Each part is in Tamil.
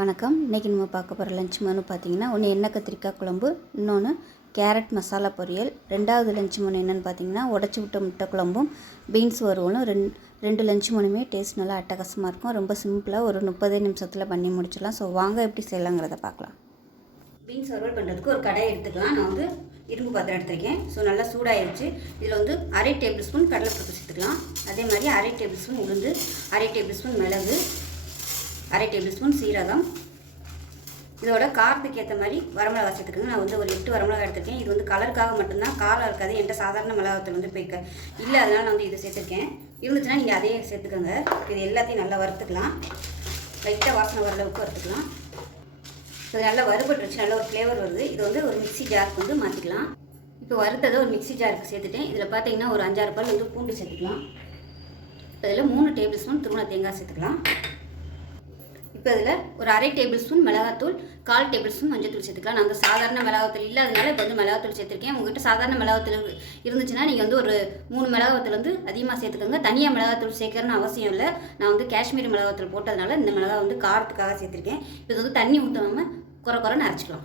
வணக்கம். இன்றைக்கி நம்ம பார்க்க போகிற லஞ்ச் மெனு பார்த்திங்கன்னா, ஒன்று எண்ணெய் கத்திரிக்காய் குழம்பு, இன்னொன்று கேரட் மசாலா பொரியல். ரெண்டாவது லஞ்ச் மெனு என்னென்னு பார்த்திங்கன்னா, உடச்சி விட்ட முட்டை குழம்பும் பீன்ஸ் வறுவலும். ரெண்டு லஞ்ச் மெனுமே டேஸ்ட் நல்லா அட்டகாசமாக இருக்கும். ரொம்ப சிம்பிளாக ஒரு 30 நிமிஷத்தில் பண்ணி முடிச்சிடலாம். ஸோ வாங்க எப்படி செய்யலாங்கிறத பார்க்கலாம். பீன்ஸ் வறுவல் பண்ணுறதுக்கு ஒரு கடாயை எடுத்துக்கலாம். நான் வந்து இரும்பு பாத்திரம் எடுத்துருக்கேன். ஸோ நல்லா சூடாகிடுச்சு. இதில் வந்து அரை டேபிள் ஸ்பூன் கடலைப்பருப்பு சேர்த்துக்கலாம். அதே மாதிரி அரை டேபிள் ஸ்பூன் உளுந்து, அரை டேபிள் ஸ்பூன் மிளகு, அரை டேபிள் ஸ்பூன் சீரகம். இதோட காரத்துக்கு ஏற்ற மாதிரி வரமிளகா சேர்த்துக்கோங்க. நான் வந்து ஒரு 8 வரமிளகா எடுத்துருக்கேன். இது வந்து கலருக்காக மட்டும்தான், காரம் இருக்காது. என்கிட்ட சாதாரண மிளகாத்தூள் வந்து இல்லை, அதனால் நான் வந்து இதை சேர்த்துருக்கேன். இருந்துச்சுன்னா நீங்கள் அதையே சேர்த்துக்கோங்க. இது எல்லாத்தையும் நல்லா வறுத்துக்கலாம். லைட்டாக வாசனை வர அளவுக்கு வறுத்துக்கலாம். இது நல்லா வறுபட்டுருச்சு, நல்ல ஒரு ஃப்ளேவர் வருது. இது வந்து ஒரு மிக்ஸி ஜாருக்கு வந்து மாற்றிக்கலாம். இப்போ வறுத்ததை ஒரு மிக்ஸி ஜாருக்கு சேர்த்துட்டேன். இதில் பார்த்தீங்கன்னா ஒரு 5-6 பல் வந்து பூண்டு சேர்த்துக்கலாம். இப்போ இதில் 3 டேபிள் ஸ்பூன் துருவன தேங்காய் சேர்த்துக்கலாம். இப்போ இதில் ஒரு அரை டேபிள் ஸ்பூன் மிளகாத்தூள், 1/4 டேபிள் ஸ்பூன் மஞ்சத்தூள் சேர்த்துக்கலாம். நான் வந்து சாதாரண மிளகாத்தூள் இல்லாதனால இப்போ வந்து மிளகாத்தூள் சேர்த்துருக்கேன். உங்கள்கிட்ட சாதாரண மிளகாத்தூள் இருந்துச்சுன்னா நீங்கள் வந்து ஒரு 3 மிளகாத்தூள் வந்து அதிகமாக சேர்த்துக்கோங்க. தனியாக மிளகாத்தூள் சேர்க்கறன்னு அவசியம் இல்லை. நான் வந்து காஷ்மீரி மிளகாத்தூள் போட்டதுனால இந்த மிளகா வந்து காரத்துக்காக சேர்த்துருக்கேன். இது வந்து தண்ணி ஊற்றாமல் குறைன்னு அரைச்சிக்கலாம்.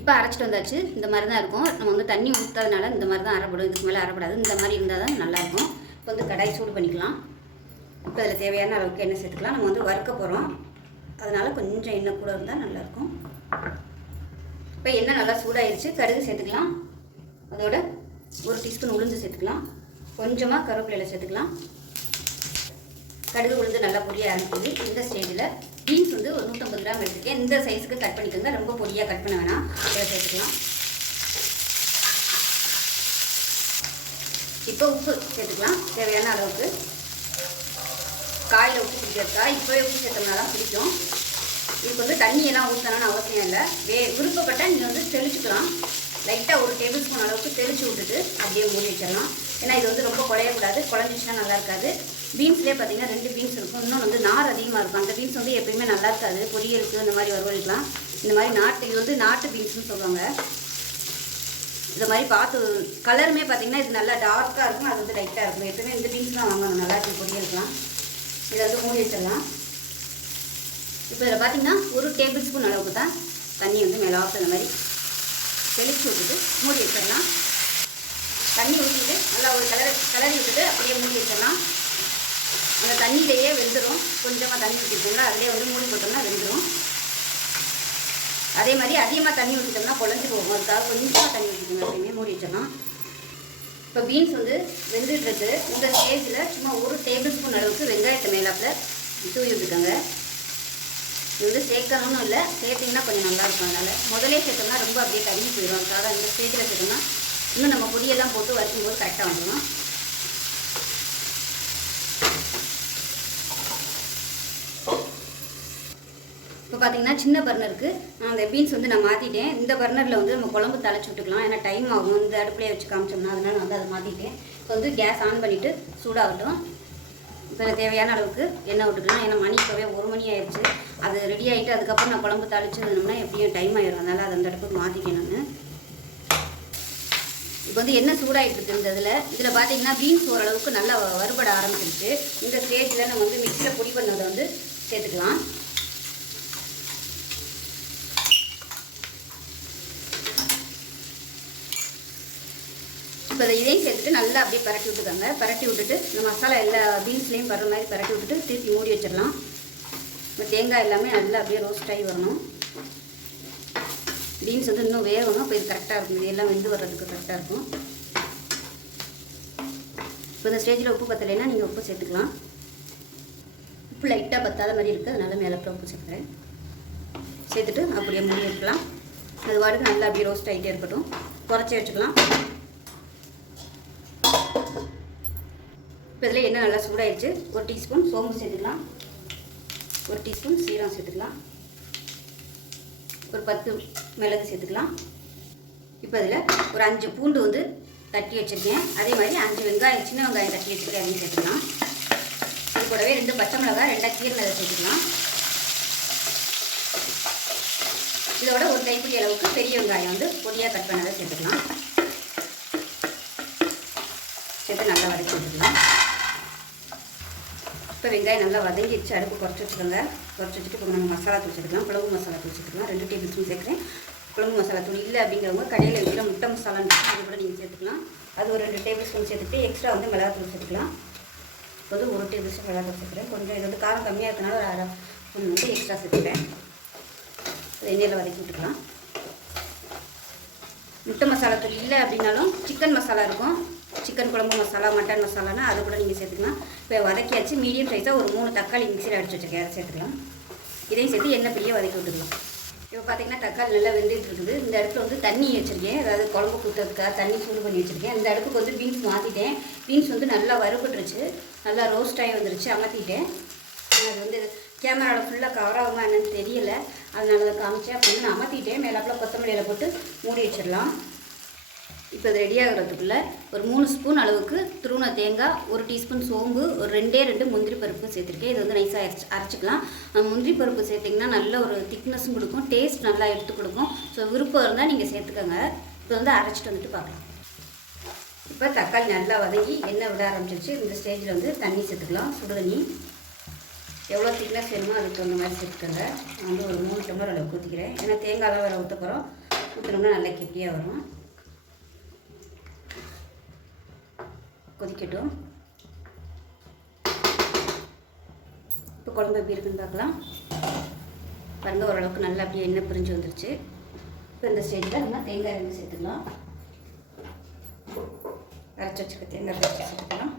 இப்போ அரைச்சிட்டு வந்தாச்சு. இந்த மாதிரி தான் இருக்கும். நம்ம வந்து தண்ணி ஊற்றாதனால இந்த மாதிரி தான் அரைப்படும். இதுக்கு மேலே அரைப்படாது. இந்த மாதிரி இருந்தால் தான் நல்லாயிருக்கும். இப்போ வந்து கடாய் சூடு பண்ணிக்கலாம். இப்போ அதில் தேவையான அளவுக்கு எண்ணெய் சேர்த்துக்கலாம். நம்ம வந்து வறுக்க போகிறோம், அதனால் கொஞ்சம் எண்ணெய் கூட இருந்தால் நல்லாயிருக்கும். இப்போ எண்ணெய் நல்லா சூடாகிடுச்சு. கடுகு சேர்த்துக்கலாம். அதோட 1 டீஸ்பூன் உளுந்து சேர்த்துக்கலாம். கொஞ்சமாக கருவேப்பிலை சேர்த்துக்கலாம். கடுகு உளுந்து நல்லா பொடியாக ஆரம்பிக்குது. இந்த ஸ்டேஜில் பீன்ஸ் வந்து ஒரு 150 கிராம் எடுத்துருக்கேன். இந்த சைஸுக்கு கட் பண்ணிக்கோங்க. ரொம்ப பொடியாக கட் பண்ண வேணாம். இதை சேர்த்துக்கலாம். இப்போ உப்பு சேர்த்துக்கலாம் தேவையான அளவுக்கு. காயில் உப்பு பிடிக்கிறதுக்கா இப்போவே உப்பு சேர்த்தோம்னா தான் பிடிக்கும். இதுக்கு வந்து தண்ணியெல்லாம் ஊற்றணும்னு அவசியம் இல்லை. விருப்பப்பட்டால் நீங்கள் வந்து தெளிச்சுக்கலாம். லைட்டாக ஒரு டேபிள் ஸ்பூன் அளவுக்கு தெளித்து விட்டுட்டு அப்படியே மூடி வச்சிடலாம். ஏன்னா இது வந்து ரொம்ப குழையக்கூடாது. குழஞ்சிச்சுன்னா நல்லா இருக்காது. பீன்ஸ்லேயே பார்த்தீங்கன்னா 2 பீன்ஸ் இருக்கும். இன்னொன்று வந்து நார் அதிகமாக இருக்கும். அந்த பீன்ஸ் வந்து எப்பயுமே நல்லா இருக்காது. பொரியலுக்கு இந்த மாதிரி வறுவலுக்கலாம். இந்த மாதிரி இது வந்து நாட்டு பீன்ஸ்னு சொல்லுவாங்க. இந்த மாதிரி பார்த்து கலருமே பார்த்தீங்கன்னா இது நல்லா டார்க்காக இருக்கும். அது வந்து லைட்டாக இருக்கும். எப்பவுமே இந்த பீன்ஸ் தான் வாங்கணும், நல்லா இருக்கும் பொரியலுக்கலாம். இதை வந்து மூடி வச்சிடலாம். இப்போ இதில் பார்த்தீங்கன்னா 1 டேபிள் ஸ்பூன் அளவுக்கு தான் தண்ணி வந்து மேலே ஆஃப் அந்த மாதிரி தெளித்து விட்டுட்டு மூடி வச்சிடலாம். தண்ணி ஊற்றிட்டு நல்லா ஒரு கிளறி விட்டுட்டு அப்படியே மூடி வச்சிடலாம். அந்த தண்ணியிலேயே வெந்துடும். கொஞ்சமாக தண்ணி ஊற்றிட்டோம்னா அதிலே வந்து மூடி போட்டோம்னா வெந்துடும். அதே மாதிரி அதிகமாக தண்ணி ஊற்றிட்டோம்னா குழஞ்சி போகும். அதுக்காக கொஞ்சமாக தண்ணி ஊற்றிக்கோங்க. அப்படியே மூடி வச்சிடலாம். இப்போ பீன்ஸ் வந்து வெந்துட்டுருக்கு. இந்த ஸ்டேஜில் சும்மா 1 டேபிள் ஸ்பூன் அளவுக்கு வெங்காயத்தை மேலாப்பில் தூவி விட்டுக்கோங்க. இது வந்து சேர்க்கணும்னு இல்லை, சேர்த்திங்கன்னா கொஞ்சம் நல்லாயிருக்கும். அதனால் முதலே சேர்த்தோம்னா ரொம்ப அப்படியே கருகி போயிடும். அதுக்காக இந்த ஸ்டேஜில் சேர்த்தோம்னா இன்னும் நம்ம பொடியெல்லாம் போட்டு வறுக்கும்போது கரெக்டாக வந்துடும். இப்போ பார்த்தீங்கன்னா சின்ன பர்னருக்கு அந்த பீன்ஸ் வந்து நான் மாற்றிட்டேன். இந்த பர்னரில் வந்து நம்ம குழம்பு தழைச்சி விட்டுக்கலாம். ஏன்னா டைம் ஆகும் இந்த அடுப்பிலே வச்சு காமிச்சோம்னா, அதனால் வந்து அதை மாற்றிட்டேன். இப்போ வந்து கேஸ் ஆன் பண்ணிவிட்டு சூடாகட்டும். இப்போ தேவையான அளவுக்கு எண்ணெய் விட்டுக்கலாம். ஏன்னா மணி இப்போவே 1 மணி ஆயிடுச்சு. அது ரெடி ஆகிட்டு அதுக்கப்புறம் நான் குழம்பு தழைச்சிருந்தோம்னா எப்படியும் டைம் ஆயிடும். அதனால் அதை அந்த அடுப்புக்கு மாற்றிட்டேன் நான். இப்போ வந்து எண்ணெய் சூடாகிட்டு இருக்குது. இதில் பார்த்தீங்கன்னா பீன்ஸ் ஓரளவுக்கு நல்லா வறுபட ஆரம்பிச்சிருச்சு. இந்த ஸ்டேஜில் நம்ம வந்து மிக்சியில் பொடி பண்ணதை வந்து சேர்த்துக்கலாம். இப்போ இதையும் சேர்த்துட்டு நல்லா அப்படியே பரட்டி விட்டுக்கோங்க. பரட்டி விட்டுட்டு இந்த மசாலா எல்லா பீன்ஸ்லேயும் படுற மாதிரி பரட்டி விட்டுட்டு திருப்பி மூடி வச்சிடலாம். இப்போ தேங்காய் எல்லாமே நல்லா அப்படியே ரோஸ்ட் ஆகி வரணும். பீன்ஸ் வந்து இன்னும் வேகணும். இப்போ இது கரெக்டாக இருக்கும். இது எல்லாம் வெந்து வர்றதுக்கு கரெக்டாக இருக்கும். இப்போ இந்த ஸ்டேஜில் உப்பு பத்தலைன்னா நீங்கள் உப்பு சேர்த்துக்கலாம். உப்பு லைட்டாக பத்தாத மாதிரி இருக்குது, அதனால் மேலே உப்பு சேர்க்குறேன். சேர்த்துட்டு அப்படியே மூடி வைக்கலாம். அது வாட்டுக்கு நல்லா அப்படியே ரோஸ்ட் ஆகிட்டே இருக்கட்டும். குறைச்சி வச்சுக்கலாம். இப்போ இதில் எண்ணெய் நல்லா சூடாகிடுச்சு. 1 டீஸ்பூன் சோம்பு சேர்த்துக்கலாம். 1 டீஸ்பூன் சீரகம் சேர்த்துக்கலாம். ஒரு 10 மிளகு சேர்த்துக்கலாம். இப்போ இதில் ஒரு 5 பூண்டு வந்து தட்டி வச்சுருக்கேன். அதே மாதிரி 5 வெங்காயம், சின்ன வெங்காயம் தட்டி வச்சுருக்கேன், அதையும் சேர்த்துக்கலாம். அது கூடவே 2 பச்சை மிளகாய் 2 கீரை சேர்த்துக்கலாம். இதோட ஒரு கைப்பிடி அளவுக்கு பெரிய வெங்காயம் வந்து பொடியாக கட் பண்ணதை சேர்த்துக்கலாம். சேர்த்து நல்லா வதக்கி விட்டுக்கலாம். இப்போ வெங்காயம் நல்லா வதங்கிடுச்சு. அடுப்பு குறைச்சி வச்சுக்கோங்க. குறைச்சி வச்சுட்டு இப்போ நம்ம மசாலா தூள் சேர்த்துக்கலாம். குழம்பு மசாலா தூள் சேர்த்துக்கலாம். 2 டேபிள் ஸ்பூன் சேர்க்குறேன். குழம்பு மசாலா தூள் இல்லை அப்படிங்கிறவங்க கடையில் வைக்கிற முட்டை மசாலான்னு அது கூட நீங்கள் சேர்த்துக்கலாம். அது ஒரு 2 டேபிள் ஸ்பூன் சேர்த்துட்டு எக்ஸ்ட்ரா வந்து மிளகாத்தூள் சேர்த்துக்கலாம். இப்போ 1 டேபிள் ஸ்பூன் மிளகாத்தூள் சேர்க்குறேன். கொஞ்சம் இது வந்து காரம் கம்மியாக இருக்கனால ஒரு 1/2 ஸ்பூன் வந்து எக்ஸ்ட்ரா சேர்த்துக்கிறேன். எண்ணெயில் வதக்கி விட்டுக்கலாம். முட்டை மசாலா தூள் இல்லை அப்படின்னாலும் சிக்கன் மசாலா இருக்கும், சிக்கன் குழம்பு மசாலா, மட்டன் மசாலானா அது கூட நீங்கள் சேர்த்துக்கலாம். இப்போ வதக்கியாச்சு. மீடியம் சைஸாக ஒரு 3 தக்காளி மிக்சியில் அடிச்சு வச்சுருக்கேன், அதை சேர்த்துக்கலாம். இதையும் சேர்த்து எண்ணெய் பிடியே வதக்கி விட்டுக்கலாம். இப்போ பார்த்தீங்கன்னா தக்காளி நல்லா வெந்துட்டு இருக்குது. இந்த அடுப்பில் வந்து தண்ணி வச்சுருக்கேன், அதாவது குழம்பு ஊற்றுறதுக்காக தண்ணி சூடு பண்ணி வச்சுருக்கேன். இந்த அடுப்புக்கு வந்து பீன்ஸ் மாற்றிட்டேன். பீன்ஸ் வந்து நல்லா வறுபட்டுருச்சு, நல்லா ரோஸ்ட் ஆகி வந்துருச்சு, அமர்த்திட்டேன். அது வந்து கேமராவில் ஃபுல்லாக கவர் ஆகுமா என்னன்னு தெரியல, அதனால அதை காமிச்சேன். அப்போ வந்து நான் அமர்த்திட்டேன். மேலாப்பில் கொத்தமல்லியில் போட்டு மூடி வச்சிடலாம். இப்போ இது ரெடி ஆகிறதுக்குள்ளே ஒரு 3 ஸ்பூன் அளவுக்கு துருவன தேங்காய், 1 டீஸ்பூன் சோம்பு, ஒரு 2 முந்திரி பருப்பு சேர்த்துருக்கேன். இது வந்து நைஸாக அரைச்சிக்கலாம். முந்திரி பருப்பு சேர்த்திங்கன்னா நல்ல ஒரு திக்னஸும் கொடுக்கும், டேஸ்ட் நல்லா எடுத்து கொடுக்கும். ஸோ விருப்பம் இருந்தால் நீங்கள் சேர்த்துக்கோங்க. இப்போ வந்து அரைச்சிட்டு வந்துட்டு பார்க்கலாம். இப்போ தக்காளி நல்லா வதங்கி எண்ணெய் விட ஆரம்பிச்சிருச்சு. இந்த ஸ்டேஜில் வந்து தண்ணி சேர்த்துக்கலாம். சுடு தண்ணி எவ்வளோ திக்னஸ் வேணுமோ அதுக்கு தகுந்த மாதிரி சேர்த்துக்கோங்க. நான் வந்து ஒரு 3 டம்ளர் அளவுக்கு ஊற்றிக்கிறேன். ஏன்னா தேங்காயெலாம் வேறு ஊற்ற போகிறோம், ஊற்றினோம்னா நல்லா கெட்டியாக வரும். கொதிக்கட்டும். இப்போ குழம்பு எப்படி இருக்குன்னு பார்க்கலாம். பாருங்கள், ஓரளவுக்கு நல்லா அப்படியே எண்ணெய் பிரிஞ்சு வந்துருச்சு. இப்போ இந்த ஸ்டேஜில் நம்ம தேங்காய் வந்து சேர்த்துக்கலாம். அரைச்சி வச்சுக்க தேங்காய் பேஸ்ட் சேர்த்துக்கலாம்.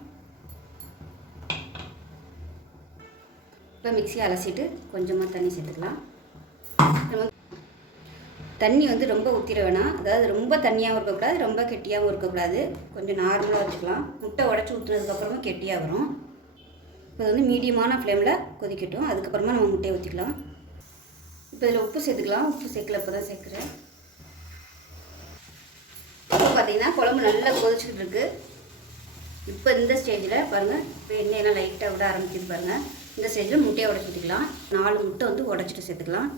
இப்போ மிக்ஸியை அலசிட்டு கொஞ்சமாக தண்ணி சேர்த்துக்கலாம். தண்ணி வந்து ரொம்ப ஊற்றிட வேணாம், அதாவது ரொம்ப தண்ணியாகவும் இருக்கக்கூடாது, ரொம்ப கெட்டியாகவும் இருக்கக்கூடாது. கொஞ்சம் நார்மலாக வச்சுக்கலாம். முட்டை உடச்சி ஊற்றுனதுக்கப்புறமா கெட்டியாக வரும். இப்போ வந்து மீடியமான ஃப்ளேமில் கொதிக்கட்டும். அதுக்கப்புறமா நம்ம முட்டையை ஊற்றிக்கலாம். இப்போ இதில் உப்பு சேர்த்துக்கலாம். உப்பு சேர்க்கல, இப்போ தான் சேர்க்குறேன். இப்போ பார்த்தீங்கன்னா குழம்பு நல்லா கொதிச்சுக்கிட்டு இருக்குது. இப்போ இந்த ஸ்டேஜில் பாருங்கள், இப்போ எண்ணெயெல்லாம் லைட்டாக விட ஆரம்பிக்குது பாருங்கள். இந்த ஸ்டேஜில் முட்டையை உடச்சி ஊற்றிக்கலாம். 4 முட்டை வந்து உடச்சிட்டு சேர்த்துக்கலாம்.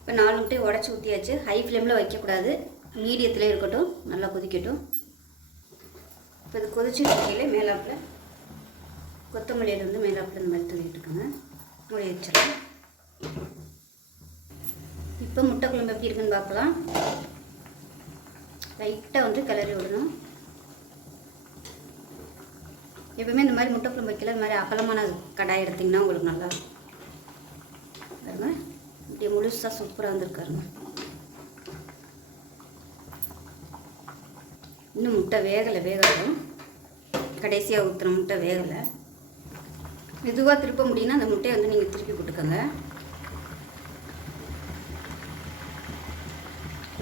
இப்போ 4 முட்டையை உடச்சி ஊற்றியாச்சு. ஹை ஃப்ளேமில் வைக்கக்கூடாது, மீடியத்தில் இருக்கட்டும், நல்லா கொதிக்கட்டும். இப்போ இது கொதிச்சு இருக்கையிலே மேலாப்பில் கொத்தமல்லியில் வந்து மேலாப்பில் இந்த மாதிரி தூவிட்டு இருக்கோங்க. மூடி வச்சிடலாம். இப்போ முட்டை குழம்பு எப்படி இருக்குன்னு பார்க்கலாம். லைட்டாக வந்து கிளறி விடணும். எப்பவுமே இந்த மாதிரி முட்டை குழம்பு வைக்கல, இந்த மாதிரி அகலமான கடாய் எடுத்திங்கன்னா உங்களுக்கு நல்லா பாருங்க. இப்படி முழுசாக சூப்பராக வந்துருக்காருங்க. இன்னும் முட்டை வேகணும். கடைசியாக ஊற்றுற முட்டை வேகலை. மெதுவாக திருப்ப முடியும்னா அந்த முட்டையை வந்து நீங்கள் திருப்பி போட்டுக்கோங்க.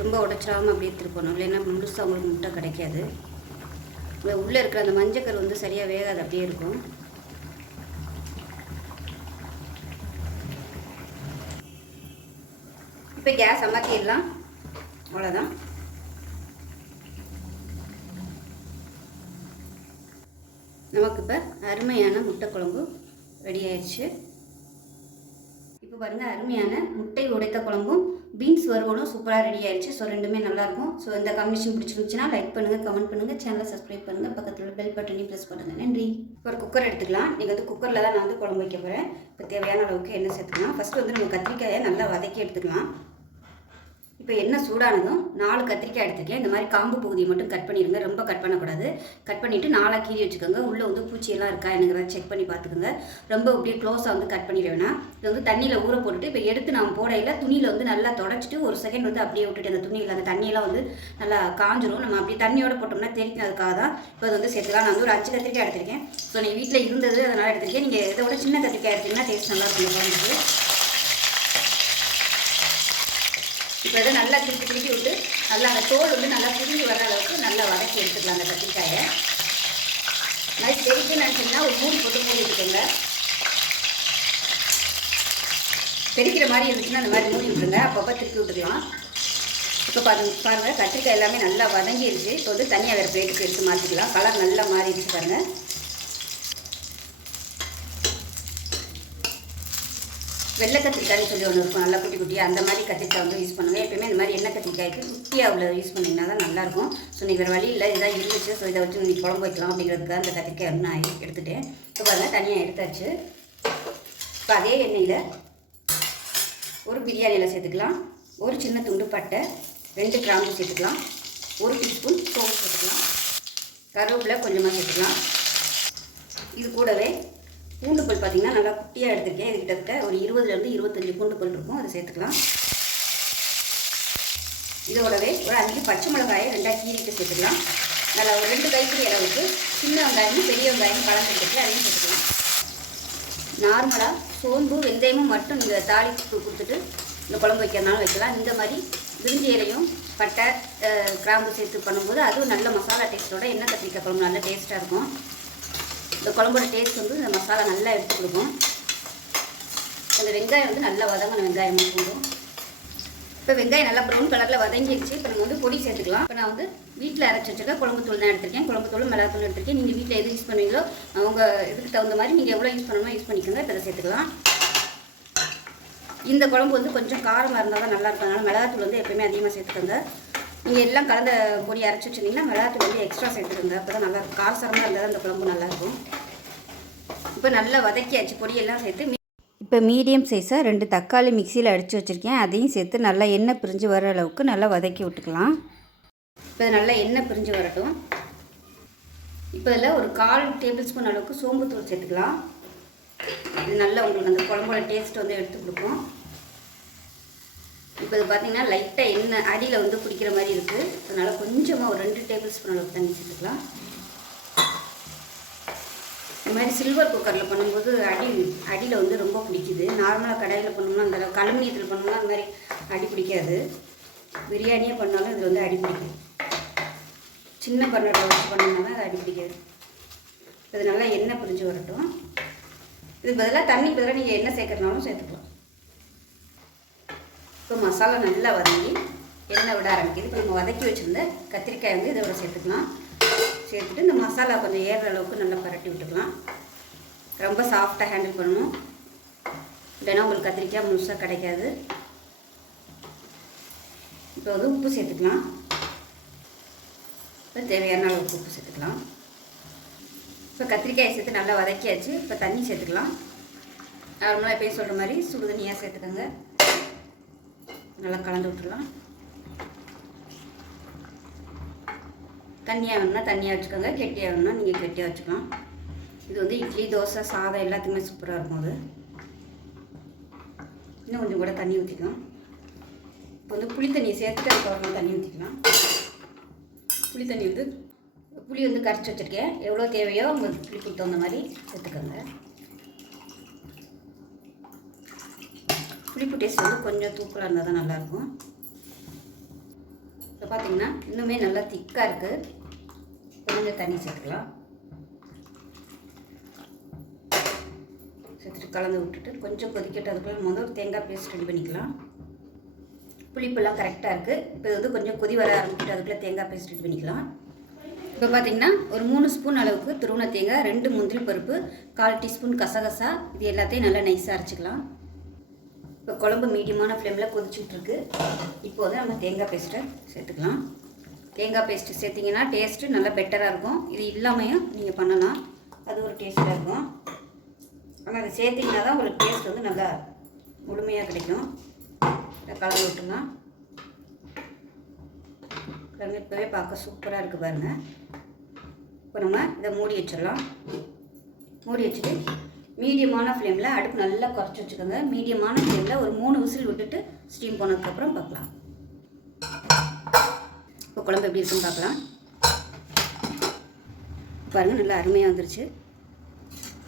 ரொம்ப உடைச்சிடாமல் அப்படியே திருப்பணும், இல்லைன்னா முழுசாக உங்களுக்கு முட்டை கிடைக்காது. உள்ளே இருக்கிற அந்த மஞ்சக்கரு வந்து சரியாக வேகாது, அப்படியே இருக்கும். இப்போ கேஸ் அமர்த்திடலாம். அவ்வளோதான். நமக்கு இப்போ அருமையான முட்டை குழம்பு ரெடி ஆயிடுச்சு. இப்போ பாருங்கள், அருமையான முட்டை உடைத்த குழம்பும் பீன்ஸ் வறுவலும் சூப்பராக ரெடி ஆயிடுச்சு. ஸோ ரெண்டுமே நல்லாயிருக்கும். ஸோ இந்த காம்பினேஷன் பிடிச்சிருந்துச்சுன்னா லைக் பண்ணுங்கள், கமெண்ட் பண்ணுங்கள், சேனலை சப்ஸ்கிரைப் பண்ணுங்கள், பக்கத்தில் உள்ள பெல் பட்டனையும் ப்ரெஸ் பண்ணுங்கள். நன்றி. ஒரு குக்கர் எடுத்துக்கலாம். நீங்கள் வந்து குக்கரில் தான் நான் வந்து குழம்பு வைக்க போகிறேன். இப்போ தேவையான அளவுக்கு எண்ணெய் சேர்த்துக்கலாம். ஃபஸ்ட்டு வந்து நம்ம கத்திரிக்காயை நல்லா வதக்கி எடுத்துக்கலாம். இப்போ எண்ணெய் சூடானதும் 4 கத்திரிக்காய் எடுத்துருக்கேன். இந்த மாதிரி காம்பு பகுதியை மட்டும் கட் பண்ணிடுங்க, ரொம்ப கட் பண்ணக்கூடாது. கட் பண்ணிவிட்டு 4 கீறி வச்சுக்கோங்க. உள்ளே வந்து பூச்சியெல்லாம் இருக்கா என்னங்கிறத செக் பண்ணி பார்த்துக்கோங்க. ரொம்ப அப்படியே க்ளோஸாக வந்து கட் பண்ணிட வேணாம். இது வந்து தண்ணியில் ஊற போட்டுட்டு இப்போ எடுத்து நான் போடையில் துணியில் வந்து நல்லா தொடச்சிட்டு 1 செகண்ட் வந்து அப்படியே விட்டுட்டு அந்த துணியில் அந்த தண்ணியெல்லாம் வந்து நல்லா காஞ்சிரும். நம்ம அப்படி தண்ணியோட போட்டோம்னா தெரிக்கிறதுக்காக தான் இப்போ அது வந்து சேர்த்துக்கலாம். நான் வந்து ஒரு 5 கத்திரிக்காய் எடுத்திருக்கேன். ஸோ நீ வீட்டில் இருந்தது அதனால் எடுத்திருக்கேன். நீங்கள் இதை விட சின்ன கத்திரிக்காய் எடுத்திங்கன்னா டேஸ்ட் நல்லா இருக்கும் குழம்புக்கு. இப்போ இதை நல்லா திருப்பி விட்டு நல்லா அந்த தோல் வந்து நல்லா பிரிஞ்சு வர அளவுக்கு நல்லா வதக்கி எடுத்துக்கலாம் அந்த கத்திரிக்காயை. மாதிரி தெரிக்குன்னு நினச்சிங்கன்னா ஒரு மூடி போட்டு மூடி விட்டுக்கோங்க. தெரிக்கிற மாதிரி இருந்துச்சுன்னா அந்த மாதிரி மூடி விட்டுருங்க. அப்பப்போ திருப்பி விட்டுக்கலாம். இப்போ பாருங்கள், கத்திரிக்காய் எல்லாமே நல்லா வதங்கிடுச்சு. இப்போ வந்து தனியாக வேறு பிளேட்டுக்கு எடுத்து மாற்றிக்கலாம். கலர் நல்லா மாறிடுச்சு பாருங்கள். வெள்ளை கத்திரிக்காய்னு சொல்லி ஒன்று இருக்கும், நல்லா குட்டி குட்டியாக, அந்த மாதிரி கத்திரிக்காய் வந்து யூஸ் பண்ணுங்கள். எப்பயுமே இந்த மாதிரி எண்ணெய் கத்திரிக்காய்க்கு குட்டியாக உள்ள யூஸ் பண்ணிங்கன்னா தான் நல்லாயிருக்கும். ஸோ நீங்கள் வேறு வழி இல்லை, இதாக இருந்துச்சு. ஸோ இதை வச்சு நீங்கள் குழம்பு வைக்கலாம் அப்படிங்கிறதுக்காக அந்த கத்திரிக்காய் வந்து நான் எடுத்துகிட்டேன். இப்போ பாருங்கள் தனியாக எடுத்தாச்சு. இப்போ அதே எண்ணெயில் ஒரு பிரியாணியில் சேர்த்துக்கலாம், ஒரு சின்ன துண்டு பட்டை, 2 கிராம்பு சேர்த்துக்கலாம், 1 டீஸ்பூன் சோம்பு சேர்த்துக்கலாம், கருவேப்பிலை கொஞ்சமாக சேர்த்துக்கலாம். இது கூடவே பூண்டு பல் பார்த்திங்கன்னா நல்லா குட்டியாக எடுத்துருக்கேன். இது கிட்டத்தட்ட ஒரு 20லேருந்து 25 பூண்டு பல் இருக்கும், அதை சேர்த்துக்கலாம். இதோடவே ஒரு 5 பச்சை மிளகாயை 2ஆக கீறிட்டு சேர்த்துக்கலாம். நல்லா ஒரு 2 கைப்பிடி அளவுக்கு சின்ன வெங்காயமும் பெரிய வெங்காயமும் கலந்து எடுத்துட்டு அதையும் சேர்த்துக்கலாம். நார்மலாக சோம்பு வெந்தயமும் மட்டும் நீங்கள் தாளிப்பு கொடுத்துட்டு இந்த குழம்பு வைக்கிறதுனாலும் வைக்கலாம். இந்த மாதிரி பிரிஞ்சி இலையும் பட்டை கிராம்பு சேர்த்து பண்ணும்போது அதுவும் நல்ல மசாலா டேஸ்ட்டோட எண்ணெய் கத்திரிக்காய் குழம்பு நல்ல டேஸ்ட்டாக இருக்கும். இந்த குழம்போட டேஸ்ட் வந்து இந்த மசாலா நல்லா எடுத்து கொடுக்கும். அந்த வெங்காயம் வந்து நல்லா வதங்கின வெங்காயமாக போடும். இப்போ வெங்காயம் நல்லா ப்ரௌன் கலரில் வதங்கிடுச்சு. இப்போ நம்ம வந்து பொடி சேர்த்துக்கலாம். இப்போ நான் வந்து வீட்டில் அரைச்சி வச்சுருக்க குழம்பு தூள் தான் எடுத்திருக்கேன். குழம்பு தூள் மிளகாத்தூள் எடுத்திருக்கேன். நீங்கள் வீட்டில் எது யூஸ் பண்ணுவீங்களோ அவங்க இதுக்கு தகுந்த மாதிரி நீங்கள் எவ்வளோ யூஸ் பண்ணணுமோ யூஸ் பண்ணிக்கோங்க. இப்போ இதை சேர்த்துக்கலாம். இந்த குழம்பு வந்து கொஞ்சம் காரமாக இருந்தால் தான் நல்லாயிருக்கும். அதனால் மிளகாத்தூள் வந்து எப்போயுமே அதிகமாக சேர்த்துக்கோங்க. நீங்கள் எல்லாம் கலந்த பொடி அரைச்சி வச்சுருந்தீங்கன்னா மிளகாத்தூள் வந்து எக்ஸ்ட்ரா சேர்த்துக்கோங்க. அப்போ தான் நல்லா காரசாரமாக இருந்தால் தான் அந்த குழம்பு நல்லாயிருக்கும். இப்போ நல்லா வதக்கியாச்சு, பொடியெல்லாம் சேர்த்து. இப்போ மீடியம் சைஸாக 2 தக்காளி மிக்சியில் அடித்து வச்சுருக்கேன். அதையும் சேர்த்து நல்லா எண்ணெய் பிரிஞ்சு வர அளவுக்கு நல்லா வதக்கி விட்டுக்கலாம். இப்போ நல்லா எண்ணெய் பிரிஞ்சு வரட்டும். இப்போ இதில் ஒரு 1/4 டேபிள் ஸ்பூன் அளவுக்கு சோம்புத்தூள் சேர்த்துக்கலாம். இது நல்லா உங்களுக்கு அந்த குழம்போட டேஸ்ட் வந்து எடுத்து கொடுக்கும். இப்போ இது பார்த்திங்கன்னா லைட்டாக எண்ணெய் அடியில் வந்து குடிக்கிற மாதிரி இருக்குது. அதனால் கொஞ்சமாக ஒரு 2 டேபிள் ஸ்பூன் அளவுக்கு தண்ணி சேர்த்துக்கலாம். இந்த மாதிரி சில்வர் குக்கரில் பண்ணும்போது அடியில் வந்து ரொம்ப பிடிக்குது. நார்மலாக கடையில் பண்ணோம்னா அந்த அலுமினியத்தில் பண்ணோம்னா அந்த மாதிரி அடி பிடிக்காது. பிரியாணியே பண்ணாலும் இது வந்து அடி பிடிக்கும். சின்ன பர்னரில் வச்சு பண்ணோம்னா தான் அது அடி பிடிக்காது. இது நல்லா எண்ணெய் பிரிஞ்சு வரட்டும். இது பதிலாக தண்ணி பதிலாக நீங்கள் எண்ணெய் சேர்க்கறதுனாலும் சேர்த்துக்கலாம். இப்போ மசாலா நல்லா வதங்கி எண்ணெய் விட ஆரம்பிக்குது. இப்போ நம்ம வதக்கி வச்சுருந்த கத்திரிக்காய் வந்து இதோட சேர்த்துக்கலாம். சேர்த்துட்டு இந்த மசாலா கொஞ்சம் ஏறுற அளவுக்கு நல்லா பரட்டி விட்டுக்கலாம். ரொம்ப சாஃப்டாக ஹேண்டில் பண்ணணும், இல்லைன்னா உங்களுக்கு கத்திரிக்காய் முழுசாக கிடைக்காது. இப்போ வந்து உப்பு சேர்த்துக்கலாம். இப்போ தேவையான அளவுக்கு உப்பு சேர்த்துக்கலாம். இப்போ கத்திரிக்காயை சேர்த்து நல்லா வதக்கியாச்சு. இப்போ தண்ணி சேர்த்துக்கலாம். நார்மலாக எப்பயும் சொல்கிற மாதிரி சுடு தண்ணியாக சேர்த்துக்கோங்க. நல்லா கலந்து விட்டுடலாம். தண்ணியாக வேணும்னா தண்ணியாக வச்சுக்கோங்க, கெட்டியாக வேணும்னா நீங்கள் கெட்டியாக வச்சுக்கலாம். இது வந்து இட்லி தோசை சாதம் எல்லாத்துக்குமே சூப்பராக இருக்கும். அது இன்னும் கொஞ்சம் கூட தண்ணி ஊற்றிக்கலாம். இப்போ வந்து புளி தண்ணி சேர்த்துட்டு அதுக்கப்புறம் தண்ணி ஊற்றிக்கலாம். புளி தண்ணி வந்து புளி வந்து கரைச்சி வச்சுருக்கேன். எவ்வளோ தேவையோ உங்களுக்கு புளிக்கு தகுந்த மாதிரி சேர்த்துக்கோங்க. புளிப்பு டேஸ்ட் வந்து கொஞ்சம் தூக்கலாக இருந்தால் தான் நல்லாயிருக்கும். இப்போ பார்த்தீங்கன்னா இன்னுமே நல்லா திக்காக இருக்குது. கொஞ்சம் தண்ணி சேர்த்துக்கலாம். சேர்த்துட்டு கலந்து விட்டுட்டு கொஞ்சம் கொதிக்கட்டு. அதுக்குள்ள முதல் தேங்காய் பேஸ்ட் ரெடி பண்ணிக்கலாம். புளிப்பெல்லாம் கரெக்டாக இருக்குது. இப்போ இது வந்து கொஞ்சம் கொதி வர ஆரம்பிச்சுட்டு அதுக்குள்ளே தேங்காய் பேஸ்ட் ரெடி பண்ணிக்கலாம். இப்போ பார்த்திங்கன்னா ஒரு 3 ஸ்பூன் அளவுக்கு துருவன தேங்காய், 2 முந்திரி பருப்பு, 1/4 டீஸ்பூன் கசகசா, இது எல்லாத்தையும் நல்லா நைஸாக அரைச்சிக்கலாம். இப்போ குழம்பு மீடியமான ஃப்ளேமில் கொதிச்சுட்ருக்கு. இப்போ வந்து நம்ம தேங்காய் பேஸ்ட்டை சேர்த்துக்கலாம். தேங்காய் பேஸ்ட்டு சேர்த்திங்கன்னா டேஸ்ட்டு நல்லா பெட்டராக இருக்கும். இது இல்லாமையும் நீங்கள் பண்ணலாம், அது ஒரு டேஸ்ட்டாக இருக்கும். ஆனால் அது சேர்த்திங்கன்னா தான் உங்களுக்கு டேஸ்ட் வந்து நல்லா முழுமையாக கிடைக்கும். கலந்து விட்டுலாம். இப்போவே பார்க்க சூப்பராக இருக்குது பாருங்கள். இப்போ நம்ம இதை மூடி வச்சிடலாம். மூடி வச்சுட்டு மீடியமான ஃப்ளேமில் அடுப்பு நல்லா குறைச்சி வச்சுக்கோங்க. மீடியமான ஃப்ளேமில் ஒரு 3 விசில் விட்டுட்டு ஸ்டீம் போனதுக்கப்புறம் பார்க்கலாம். இப்போ குழம்பு எப்படி இருக்குன்னு பார்க்கலாம். பாருங்கள் நல்லா அருமையாக வந்துருச்சு.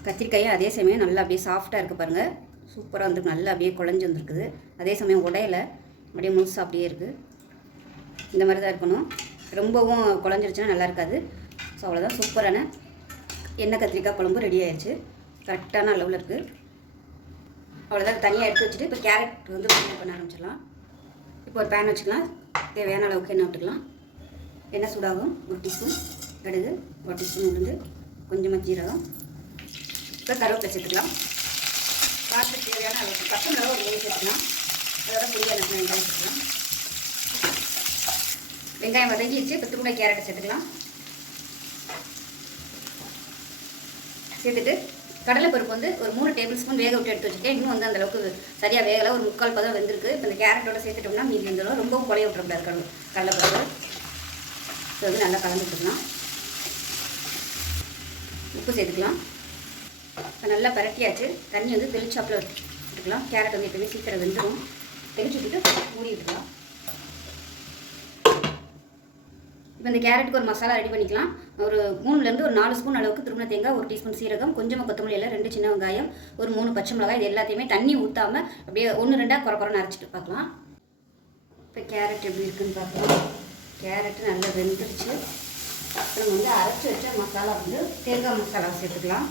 கத்திரிக்காயும் அதே சமயம் நல்லா அப்படியே சாஃப்டாக இருக்குது பாருங்கள். சூப்பராக வந்துருக்கு. நல்லா அப்படியே குழஞ்சி வந்துருக்குது. அதே சமயம் உடையில அப்படியே முழுசாக அப்படியே இருக்குது. இந்த மாதிரி தான் இருக்கணும். ரொம்பவும் குழஞ்சிருச்சுன்னா நல்லா இருக்காது. ஸோ அவ்வளோதான், சூப்பரான எண்ணெய் கத்திரிக்காய் குழம்பு ரெடி ஆயிடுச்சு. கரெக்டான அளவில் இருக்குது. அவ்வளோதான், தனியாக எடுத்து வச்சுட்டு இப்போ கேரட் வந்து ஃப்ரை பண்ண ஆரம்பிச்சிடலாம். இப்போ ஒரு பேன் வச்சுக்கலாம். தேவையான அளவுக்கு எண்ணெய் விட்டுக்கலாம். எண்ணெய் சூடாகும். 1 டீஸ்பூன் கடுகு, 1 டீஸ்பூன் உளுந்து, கொஞ்சமாக ஜீரகம், இப்போ கருவேப்பிலை சேர்த்துக்கலாம். காரத்துக்கு தேவையான தேவையான அளவுக்கு பச்சை மிளகா ஒரு 7 சேர்த்துக்கலாம். அதோட பொடியாக நறுக்கின வெங்காயம் சேர்த்துக்கலாம். வெங்காயம் வதங்கிடுச்சு. இப்போ துருவின கேரட்டை சேர்த்துக்கலாம். சேர்த்துட்டு கடலைப்பருப்பு வந்து ஒரு 3 டேபிள் ஸ்பூன் வேக விட்டு எடுத்து வச்சுருக்கேன். இன்னும் வந்து அந்தளவுக்கு சரியாக வேகலை, ஒரு 3/4 பதம் வெந்திருக்கு. இப்போ இந்த கேரட்டோட சேர்த்துட்டோம்னா மீதி வந்துடும். ரொம்பவும் குழைய விட்டுறக்கூடாது கடலைப்பருப்பு. ஸோ வந்து நல்லா கலந்து விட்டுக்கலாம். உப்பு சேர்த்துக்கலாம். இப்போ நல்லா பரட்டியாச்சு. தண்ணி வந்து தெளிச்சாப்பில் விட்டுக்கலாம். கேரட் வந்து எப்போயுமே சீக்கிரம் வெந்துடும். தெளிச்சு விட்டுட்டு மூடி விட்டுக்கலாம். இப்போ இந்த கேரட்டுக்கு ஒரு மசாலா ரெடி பண்ணிக்கலாம். ஒரு 3லேருந்து ஒரு 4 ஸ்பூன் அளவுக்கு துருவின தேங்காய், 1 டீஸ்பூன் சீரகம், கொஞ்சமாக கொத்தமல்லி இலை, 2 சின்ன வெங்காயம், ஒரு 3 பச்சை மிளகாய், இது எல்லாத்தையுமே தண்ணி ஊற்றாமல் அப்படியே 1-2 குறை அரைச்சிட்டு பார்க்கலாம். இப்போ கேரட் எப்படி இருக்குதுன்னு பார்க்கலாம். கேரட்டு நல்லா வெந்துருச்சு. அப்புறம் வந்து அரைச்சி வச்ச மசாலா வந்து தேங்காய் மசாலா சேர்த்துக்கலாம்.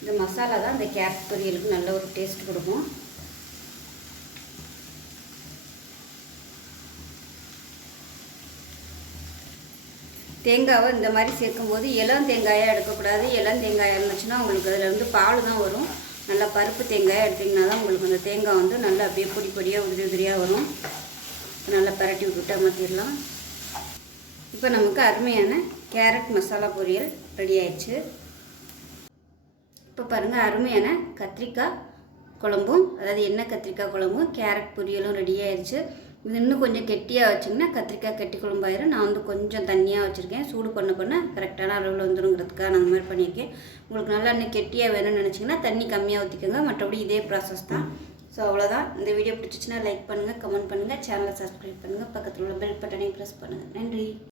இந்த மசாலா தான் இந்த கேரட் பொரியலுக்கு நல்ல ஒரு டேஸ்ட் கொடுக்கும். தேங்காவை இந்த மாதிரி சேர்க்கும்போது இளம் தேங்காயாக எடுக்கக்கூடாது. இளம் தேங்காயாக இருந்துச்சுன்னா உங்களுக்கு அதில் வந்து பால் தான் வரும். நல்லா பருப்பு தேங்காயாக எடுத்திங்கன்னா தான் உங்களுக்கு அந்த தேங்காய் வந்து நல்லா அப்படியே பொடி பொடியாக உதிரியாக வரும். நல்லா பரட்டி விட்டுட்டு அமர்த்திடலாம். இப்போ நமக்கு அருமையான கேரட் மசாலா பொரியல் ரெடி ஆயிடுச்சு. இப்போ பாருங்கள், அருமையான கத்திரிக்காய் குழம்பும், அதாவது எண்ணெய் கத்திரிக்காய் குழம்பும் கேரட் பொரியலும் ரெடி ஆயிடுச்சு. இது இன்னும் கொஞ்சம் கெட்டியாக வச்சிங்கன்னா கத்திரிக்காய் கெட்டி குழம்பாயிரும். நான் வந்து கொஞ்சம் தண்ணியாக வச்சுருக்கேன். சூடு பண்ண கரெக்டான அளவில் வந்துடுங்கிறதுக்காக நான் அந்த மாதிரி பண்ணியிருக்கேன். உங்களுக்கு நல்லா இன்னும் கெட்டியாக வேணும்னு நினச்சிங்கன்னா தண்ணி கம்மியாக ஊற்றிக்கோங்க. மற்றபடி இதே ப்ராசஸ் தான். ஸோ அவ்வளோதான். இந்த வீடியோ பிடிச்சிச்சின்னா லைக் பண்ணுங்கள், கமெண்ட் பண்ணுங்கள், சேனலை சப்ஸ்கிரைப் பண்ணுங்கள், பக்கத்தில் உள்ள பெல் பட்டனையும் ப்ரெஸ் பண்ணுங்கள். நன்றி.